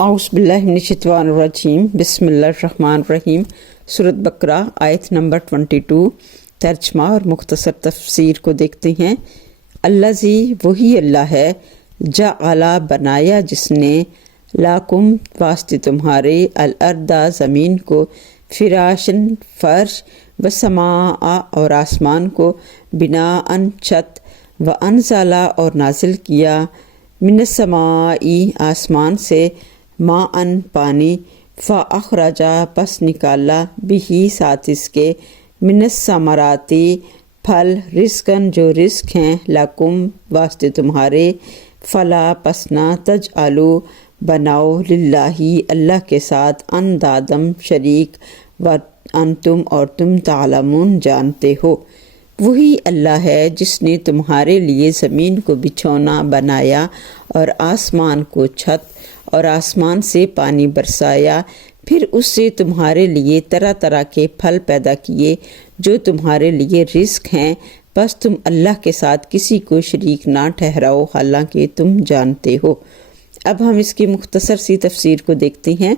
اعوذ باللہ من الشیطان الرجیم، بسم اللہ الرحمن الرحیم۔ سورۃ بقرہ آیت نمبر 22، ترجمہ اور مختصر تفسیر کو دیکھتے ہیں۔ الذی وہی اللہ ہے، جعل بنایا جس نے، لاکم واسطے تمہارے، الارض زمین کو، فراشن فرش، وسماء اور آسمان کو، بناء چھت، وانزل اور نازل کیا، من السماء آسمان سے، ماء پانی، فاخرج پس نکالا، بہی ساتھ اس کے، من الثمرات پھل، رزقن جو رزق ہیں، لکم واسطے تمہارے، فلا پس نہ تجعلوا بناؤ، للہ اللہ کے ساتھ، اندادم شریک، وانتم اور تم تعلمون جانتے ہو۔ وہی اللہ ہے جس نے تمہارے لیے زمین کو بچھونا بنایا اور آسمان کو چھت، اور آسمان سے پانی برسایا، پھر اس سے تمہارے لیے طرح طرح کے پھل پیدا کیے جو تمہارے لیے رزق ہیں، بس تم اللہ کے ساتھ کسی کو شریک نہ ٹھہراؤ، حالانکہ تم جانتے ہو۔ اب ہم اس کی مختصر سی تفسیر کو دیکھتے ہیں۔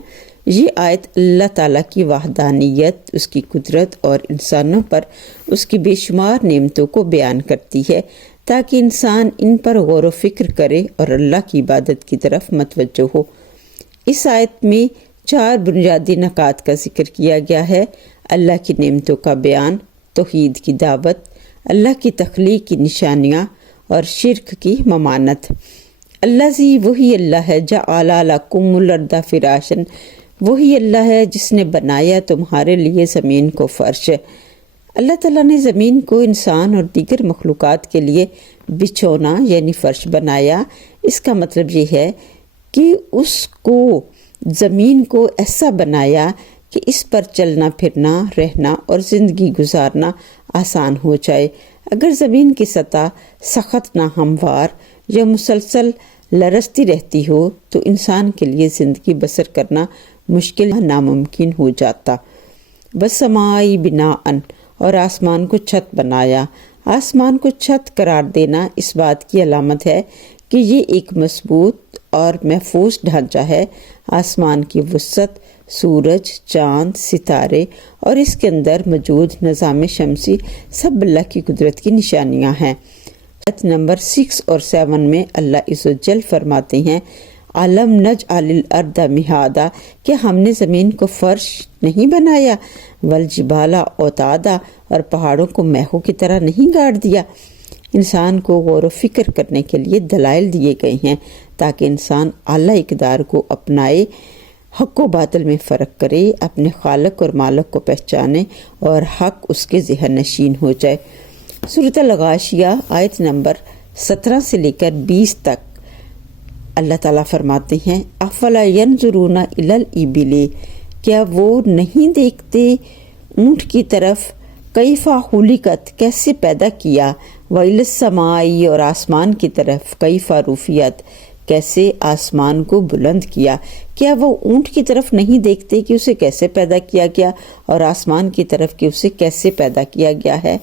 یہ آیت اللہ تعالیٰ کی وحدانیت، اس کی قدرت اور انسانوں پر اس کی بے شمار نعمتوں کو بیان کرتی ہے، تاکہ انسان ان پر غور و فکر کرے اور اللہ کی عبادت کی طرف متوجہ ہو۔ اس آیت میں 4 بنیادی نکات کا ذکر کیا گیا ہے: اللہ کی نعمتوں کا بیان، توحید کی دعوت، اللہ کی تخلیق کی نشانیاں اور شرک کی ممانعت۔ الذی وہی اللہ ہے، جعل لکم الارض فراشا، وہی اللہ ہے جس نے بنایا تمہارے لیے زمین کو فرش۔ اللہ تعالیٰ نے زمین کو انسان اور دیگر مخلوقات کے لیے بچھونا یعنی فرش بنایا۔ اس کا مطلب یہ ہے کہ اس کو، زمین کو ایسا بنایا کہ اس پر چلنا پھرنا، رہنا اور زندگی گزارنا آسان ہو جائے۔ اگر زمین کی سطح سخت نہ ہموار یا مسلسل لرزتی رہتی ہو تو انسان کے لیے زندگی بسر کرنا مشکل، ناممکن ہو جاتا۔ وسماء بناء، اور آسمان کو چھت بنایا۔ آسمان کو چھت قرار دینا اس بات کی علامت ہے کہ یہ ایک مضبوط اور محفوظ ڈھانچہ ہے۔ آسمان کی وسعت، سورج، چاند، ستارے اور اس کے اندر موجود نظام شمسی سب اللہ کی قدرت کی نشانیاں ہیں۔ آیت نمبر 6 اور 7 میں اللہ عز و جل فرماتے ہیں: علم نجعل الارض مہادا، کہ ہم نے زمین کو فرش نہیں بنایا، والجبال اوتادا، اور پہاڑوں کو میخوں کی طرح نہیں گاڑ دیا۔ انسان کو غور و فکر کرنے کے لیے دلائل دیے گئے ہیں تاکہ انسان اعلیٰ اقدار کو اپنائے، حق و باطل میں فرق کرے، اپنے خالق اور مالک کو پہچانے اور حق اس کے ذہن نشین ہو جائے۔ سورۃ الغاشیہ آیت نمبر 17 سے لے کر 20 تک اللہ تعالیٰ فرماتے ہیں: افلا ینظرون الی الابل، کیا وہ نہیں دیکھتے اونٹ کی طرف، کیف خلقت، کیسے پیدا کیا، والی السماء، اور آسمان کی طرف، کیف رفعت، کیسے آسمان کو بلند کیا۔ کیا وہ اونٹ کی طرف نہیں دیکھتے کہ اسے کیسے پیدا کیا گیا، اور آسمان کی طرف کہ اسے کیسے پیدا کیا گیا ہے۔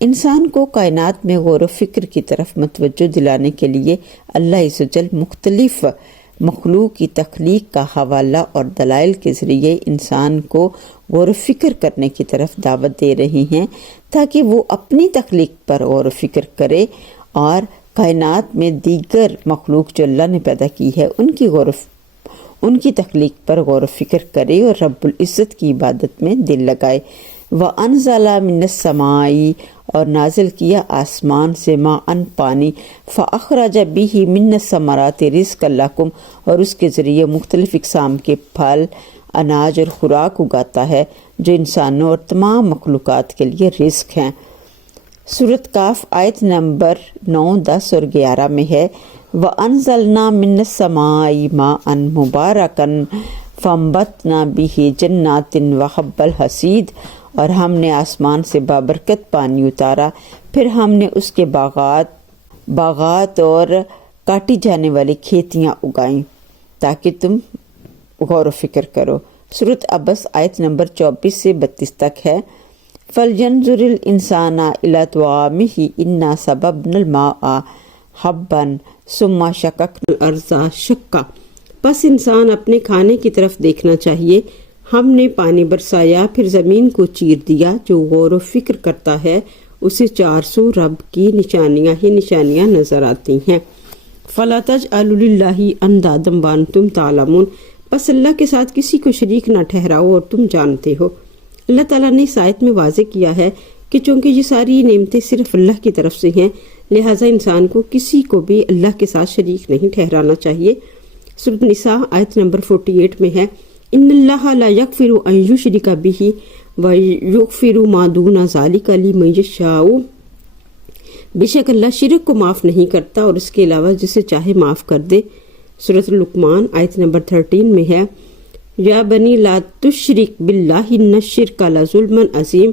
انسان کو کائنات میں غور و فکر کی طرف متوجہ دلانے کے لیے اللہ عز و جل مختلف مخلوق کی تخلیق کا حوالہ اور دلائل کے ذریعے انسان کو غور و فکر کرنے کی طرف دعوت دے رہے ہیں، تاکہ وہ اپنی تخلیق پر غور و فکر کرے اور کائنات میں دیگر مخلوق جو اللہ نے پیدا کی ہے ان کی تخلیق پر غور و فکر کرے اور رب العزت کی عبادت میں دل لگائے۔ وَأَنزَلَ مِنَ السَّمَاءِ، اور نازل کیا آسمان سے، ماء پانی، فَأَخْرَجَ بِهِ مِنَ الثَّمَرَاتِ رِزْقًا لَكُمْ، اور اس کے ذریعے مختلف اقسام کے پھل، اناج اور خوراک اگاتا ہے جو انسانوں اور تمام مخلوقات کے لیے رزق ہیں۔ سورۃ کاف آیت نمبر 9، 10 اور 11 میں ہے: وَأَنزَلْنَا مِنَ السَّمَاءِ مَاءً مُبَارَكًا فَأَنبَتْنَا بِهِ جَنَّاتٍ وَحَبَّ الْحَصِيدِ، اور ہم نے آسمان سے بابرکت پانی اتارا، پھر ہم نے اس کے باغات اور کاٹی جانے والی کھیتیاں اگائیں تاکہ تم غور و فکر کرو۔ سورۃ عبس آیت نمبر 24 سے 32 تک ہے: فَلْيَنظُرِ الْإِنسَانُ إِلَىٰ طَعَامِهِ إِنَّا صَبَبْنَا الْمَاءَ حَبًّا ثُمَّ شَقَقْنَا الْأَرْضَ شَقًّا، بس انسان اپنے کھانے کی طرف دیکھنا چاہیے. ہم نے پانی برسایا پھر زمین کو چیر دیا. جو غور و فکر کرتا ہے اسے 400 رب کی نشانیاں ہی نشانیاں نظر آتی ہیں. فَلَا تَجْعَلُوا لِلَّهِ أَنْدَادًا وَأَنْتُمْ تَعْلَمُونَ. بس اللہ کے ساتھ کسی کو شریک نہ ٹھہراؤ اور تم جانتے ہو. اللہ تعالیٰ نے اس آیت میں واضح کیا ہے کہ چونکہ یہ ساری نعمتیں صرف اللہ کی طرف سے ہیں، لہٰذا انسان کو کسی کو بھی اللہ کے ساتھ شریک نہیں ٹھہرانا چاہیے. سورۃ نساء آیت نمبر 48 میں ہے، ان اللہ لا یغفر ان یشرک بہ ویغفر ما دون ذلک لمن یشاء. بے شک اللہ شرک کو معاف نہیں کرتا اور اس کے علاوہ جسے چاہے معاف کر دے. سورۃ لقمان آیت نمبر 13 میں ہے، یا بنی لا تشرک باللہ ان الشرک لظلم عظیم.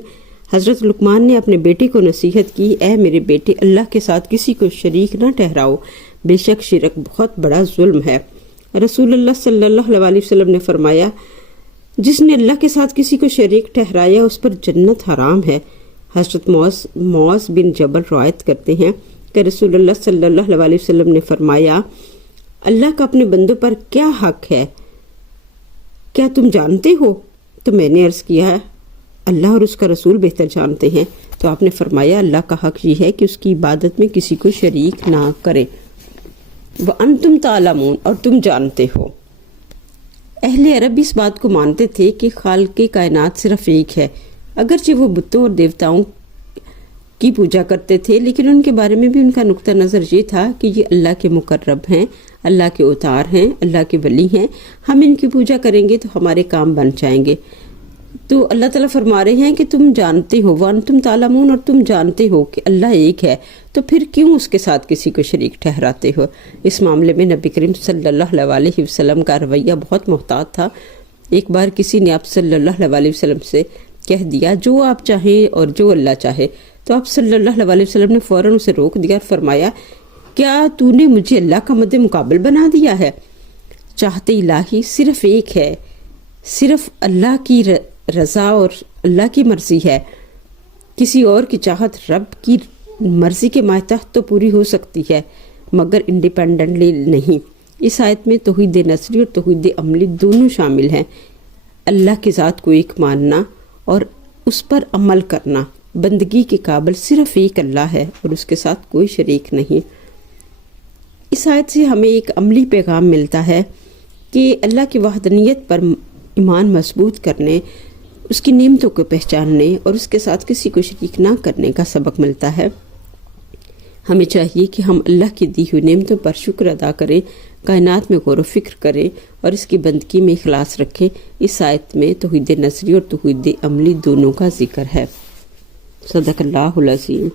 حضرت لقمان نے اپنے بیٹے کو نصیحت کی، اے میرے بیٹے اللہ کے ساتھ کسی کو شریک نہ ٹھہراؤ، بے شک شرک بہت بڑا ظلم ہے. رسول اللہ صلی اللہ علیہ وسلم نے فرمایا، جس نے اللہ کے ساتھ کسی کو شریک ٹھہرایا اس پر جنت حرام ہے. حضرت معاذ بن جبل روایت کرتے ہیں کہ رسول اللہ صلی اللہ علیہ وسلم نے فرمایا، اللہ کا اپنے بندوں پر کیا حق ہے، کیا تم جانتے ہو؟ تو میں نے عرض کیا، اللہ اور اس کا رسول بہتر جانتے ہیں. تو آپ نے فرمایا، اللہ کا حق یہ ہے کہ اس کی عبادت میں کسی کو شریک نہ کرے. وَأَنْتُمْ تَعْلَمُونَ، اور تم جانتے ہو. اہل عرب اس بات کو مانتے تھے کہ خالق کائنات صرف ایک ہے. اگرچہ وہ بتوں اور دیوتاؤں کی پوجا کرتے تھے، لیکن ان کے بارے میں بھی ان کا نقطہ نظر یہ تھا کہ یہ اللہ کے مقرب ہیں، اللہ کے اوتار ہیں، اللہ کے ولی ہیں. ہم ان کی پوجا کریں گے تو ہمارے کام بن جائیں گے. تو اللہ تعالیٰ فرما رہے ہیں کہ تم جانتے ہو، وَأَنْتُمْ تَعْلَمُونَ، اور تم جانتے ہو کہ اللہ ایک ہے، تو پھر کیوں اس کے ساتھ کسی کو شریک ٹھہراتے ہو؟ اس معاملے میں نبی کریم صلی اللہ علیہ وسلم کا رویہ بہت محتاط تھا. ایک بار کسی نے آپ صلی اللہ علیہ وسلم سے کہہ دیا، جو آپ چاہیں اور جو اللہ چاہے. تو آپ صلی اللہ علیہ وسلم نے فوراً اسے روک دیا اور فرمایا، کیا تو نے مجھے اللہ کا مد مقابل بنا دیا ہے؟ چاہت الہی صرف ایک ہے، صرف اللہ کی رضا اور اللہ کی مرضی ہے. کسی اور کی چاہت رب کی مرضی کے ماتحت تو پوری ہو سکتی ہے، مگر انڈیپینڈنٹلی نہیں. اس آیت میں توحید نظری اور توحید عملی دونوں شامل ہیں. اللہ کی ذات کو ایک ماننا اور اس پر عمل کرنا. بندگی کے قابل صرف ایک اللہ ہے اور اس کے ساتھ کوئی شریک نہیں. اس آیت سے ہمیں ایک عملی پیغام ملتا ہے کہ اللہ کی وحدانیت پر ایمان مضبوط کرنے، اس کی نعمتوں کو پہچاننے اور اس کے ساتھ کسی کو شریک نہ کرنے کا سبق ملتا ہے. ہمیں چاہیے کہ ہم اللہ کی دی ہوئی نعمتوں پر شکر ادا کریں، کائنات میں غور و فکر کریں اور اس کی بندگی میں اخلاص رکھیں. اس آیت میں توحید نظری اور توحید عملی دونوں کا ذکر ہے. صدق اللہ العظیم.